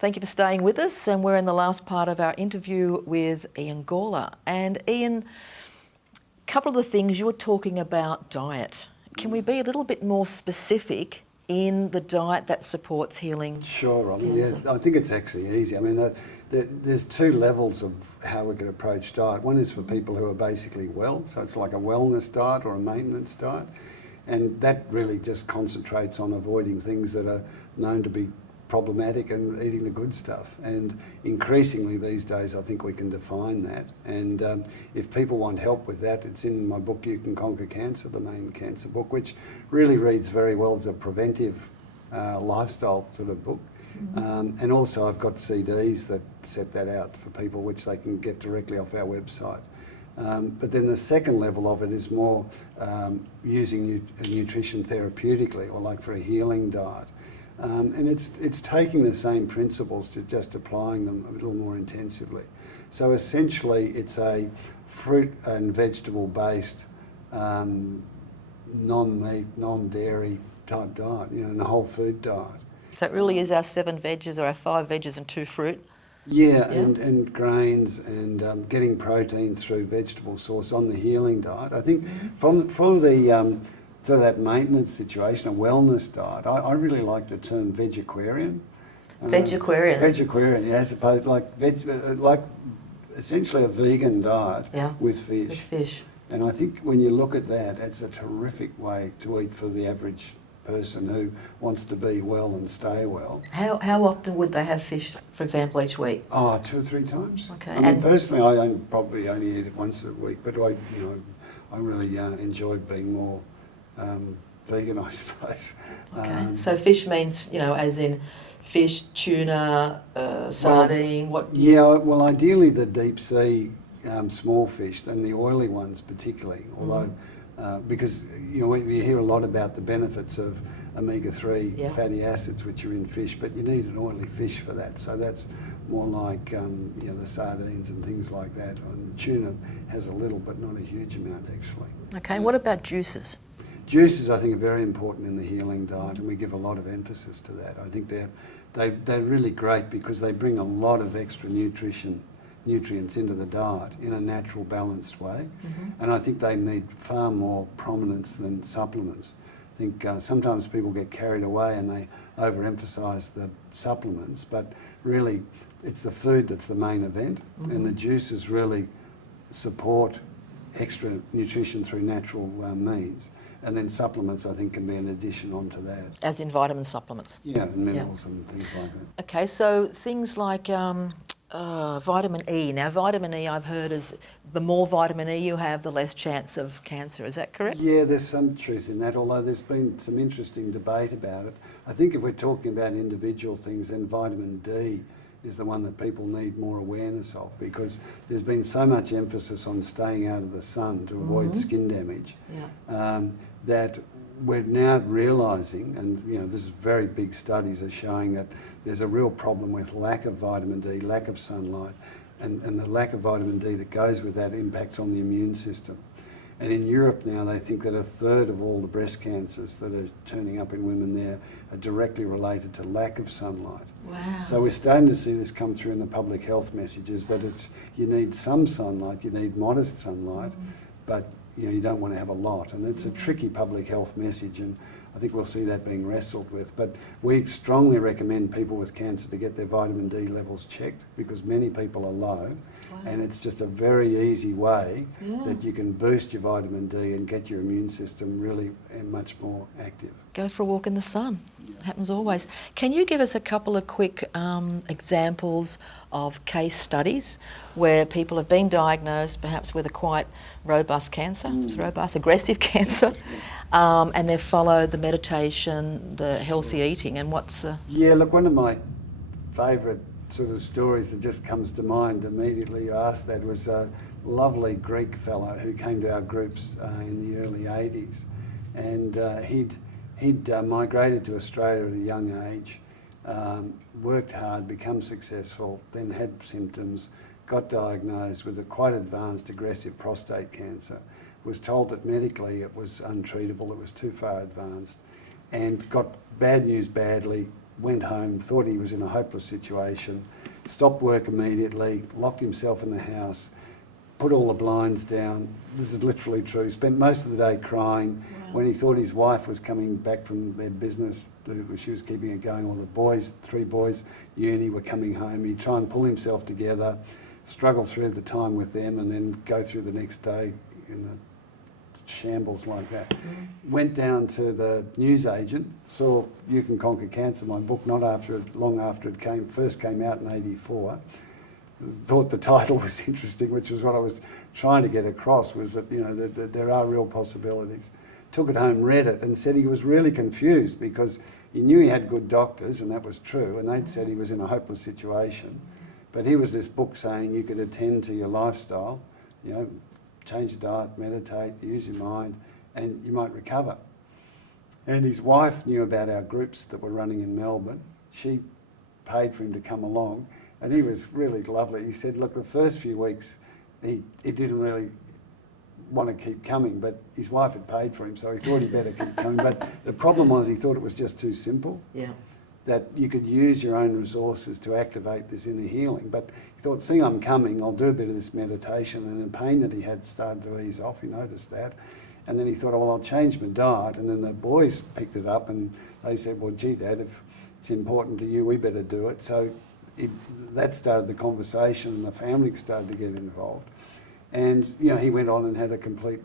Thank you for staying with us, and we're in the last part of our interview with Ian Gawler. And Ian, a couple of the things you were talking about diet. Can we be a little bit more specific in the diet that supports healing? Sure, Robyn. Yeah, I think it's actually easy. I mean, there's two levels of how we can approach diet. One is for people who are basically well, so it's like a wellness diet or a maintenance diet, and that really just concentrates on avoiding things that are known to be problematic and eating the good stuff. And increasingly these days I think we can define that, and if people want help with that, it's in my book You Can Conquer Cancer, the main cancer book, which really reads very well as a preventive lifestyle sort of book. And also I've got CDs that set that out for people, which they can get directly off our website. But then the second level of it is more using nutrition therapeutically, or like for a healing diet. And it's taking the same principles to just applying them a little more intensively. So essentially it's a fruit and vegetable based, non-meat, non-dairy type diet, you know, and a whole food diet. So it really is our 7 veggies or our 5 veggies and 2 fruit? Yeah. And grains and getting proteins through vegetable source on the healing diet. I think for the so that maintenance situation, a wellness diet, I really like the term vegaquarian. Vegaquarian? Vegaquarian, yeah, as opposed like essentially a vegan diet with fish. With fish. And I think when you look at that, it's a terrific way to eat for the average person who wants to be well and stay well. How often would they have fish, for example, each week? Oh, 2 or 3 times. Okay. I mean, personally, I probably only eat it once a week, but I really enjoy being more vegan, I suppose. Okay. So fish means, as in fish, tuna, sardine, what? Yeah, well, ideally the deep sea small fish and the oily ones particularly, although because we hear a lot about the benefits of omega-3 fatty acids which are in fish, but you need an oily fish for that. So that's more like the sardines and things like that. And tuna has a little, but not a huge amount actually. Okay. What about juices? Juices, I think, are very important in the healing diet, and we give a lot of emphasis to that. I think they're really great because they bring a lot of extra nutrients into the diet in a natural, balanced way. And I think they need far more prominence than supplements. I think sometimes people get carried away and they overemphasise the supplements, but really it's the food that's the main event, and the juices really support extra nutrition through natural means. And then supplements, I think, can be an addition onto that. As in vitamin supplements? Yeah, and minerals and things like that. Okay, so things like vitamin E. Now, vitamin E, I've heard, is the more vitamin E you have, the less chance of cancer. Is that correct? Yeah, there's some truth in that, although there's been some interesting debate about it. I think if we're talking about individual things, then vitamin D is the one that people need more awareness of, because there's been so much emphasis on staying out of the sun to avoid skin damage, that we're now realising, and this is very big studies are showing that there's a real problem with lack of vitamin D, lack of sunlight, and the lack of vitamin D that goes with that impacts on the immune system. And in Europe now, they think that 1/3 of all the breast cancers that are turning up in women there are directly related to lack of sunlight. Wow. So we're starting to see this come through in the public health messages, that you need some sunlight, you need modest sunlight, but you don't want to have a lot. And it's a tricky public health message, and I think we'll see that being wrestled with. But we strongly recommend people with cancer to get their vitamin D levels checked, because many people are low. And it's just a very easy way that you can boost your vitamin D and get your immune system really much more active. Go for a walk in the sun. Happens always. Can you give us a couple of quick examples of case studies where people have been diagnosed perhaps with a quite robust cancer, aggressive cancer, and they've followed the meditation, the healthy eating, and what's the... Yeah, look, one of my favourite sort of stories that just comes to mind immediately you asked that was a lovely Greek fellow who came to our groups in the early 80s, and he'd migrated to Australia at a young age, worked hard, become successful, then had symptoms, got diagnosed with a quite advanced aggressive prostate cancer, was told that medically it was untreatable, it was too far advanced, and got bad news badly, went home, thought he was in a hopeless situation, stopped work immediately, locked himself in the house, put all the blinds down. This is literally true. Spent most of the day crying. Wow. When he thought his wife was coming back from their business, she was keeping it going, all the boys, 3 boys, uni, were coming home. He'd try and pull himself together, struggle through the time with them, and then go through the next day in a shambles like that. Went down to the newsagent, saw You Can Conquer Cancer, my book, long after it first came out in '84. Thought the title was interesting, which was what I was trying to get across, was that, you know, that there are real possibilities. Took it home, read it, and said he was really confused because he knew he had good doctors, and that was true, and they'd said he was in a hopeless situation. But here was this book saying you could attend to your lifestyle, you know, change your diet, meditate, use your mind, and you might recover. And his wife knew about our groups that were running in Melbourne. She paid for him to come along. And he was really lovely. He said, look, the first few weeks, he didn't really want to keep coming, but his wife had paid for him, so he thought he better keep coming. But the problem was he thought it was just too simple, that you could use your own resources to activate this inner healing. But he thought, seeing I'm coming, I'll do a bit of this meditation, and the pain that he had started to ease off. He noticed that. And then he thought, oh, well, I'll change my diet. And then the boys picked it up, and they said, well, gee, Dad, if it's important to you, we better do it. So that started the conversation, and the family started to get involved. And, you know, he went on and had a complete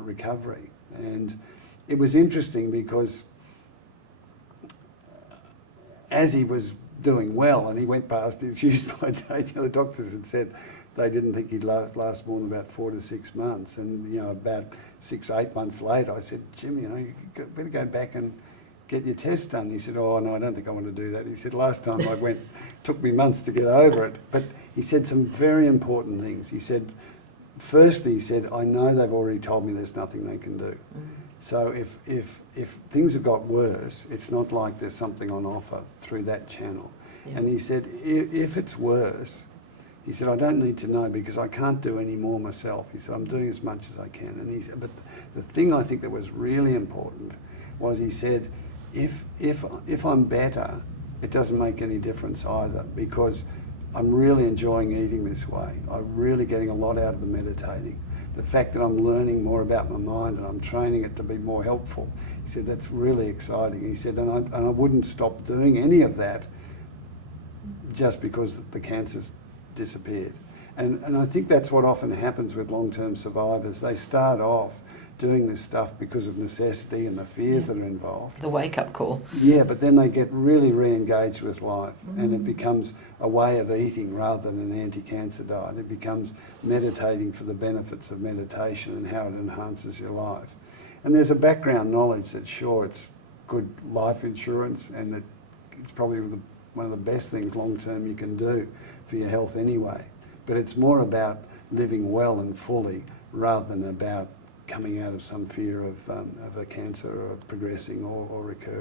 recovery. And it was interesting because as he was doing well and he went past his use-by date, you know, the doctors had said they didn't think he'd last more than about 4 to 6 months. And, you know, about 6 or 8 months later, I said, Jim, you know, you better go back and get your test done. He said, oh, no, I don't think I want to do that. He said, last time I went, took me months to get over it. But he said some very important things. He said, firstly, he said, I know they've already told me there's nothing they can do. So if things have got worse, it's not like there's something on offer through that channel. And he said, if it's worse, he said, I don't need to know because I can't do any more myself. He said, I'm doing as much as I can. And he said, but the thing I think that was really important was, he said, if I'm better, it doesn't make any difference either, because I'm really enjoying eating this way. I'm really getting a lot out of the meditating. The fact that I'm learning more about my mind and I'm training it to be more helpful. He said, that's really exciting. He said, and I wouldn't stop doing any of that just because the cancer's disappeared. And I think that's what often happens with long-term survivors. They start off doing this stuff because of necessity and the fears that are involved. The wake-up call. Yeah, but then they get really re-engaged with life, and it becomes a way of eating rather than an anti-cancer diet. It becomes meditating for the benefits of meditation and how it enhances your life. And there's a background knowledge that, sure, it's good life insurance, and that it's probably one of the best things long-term you can do for your health anyway. But it's more about living well and fully rather than about coming out of some fear of a cancer or progressing or recurring.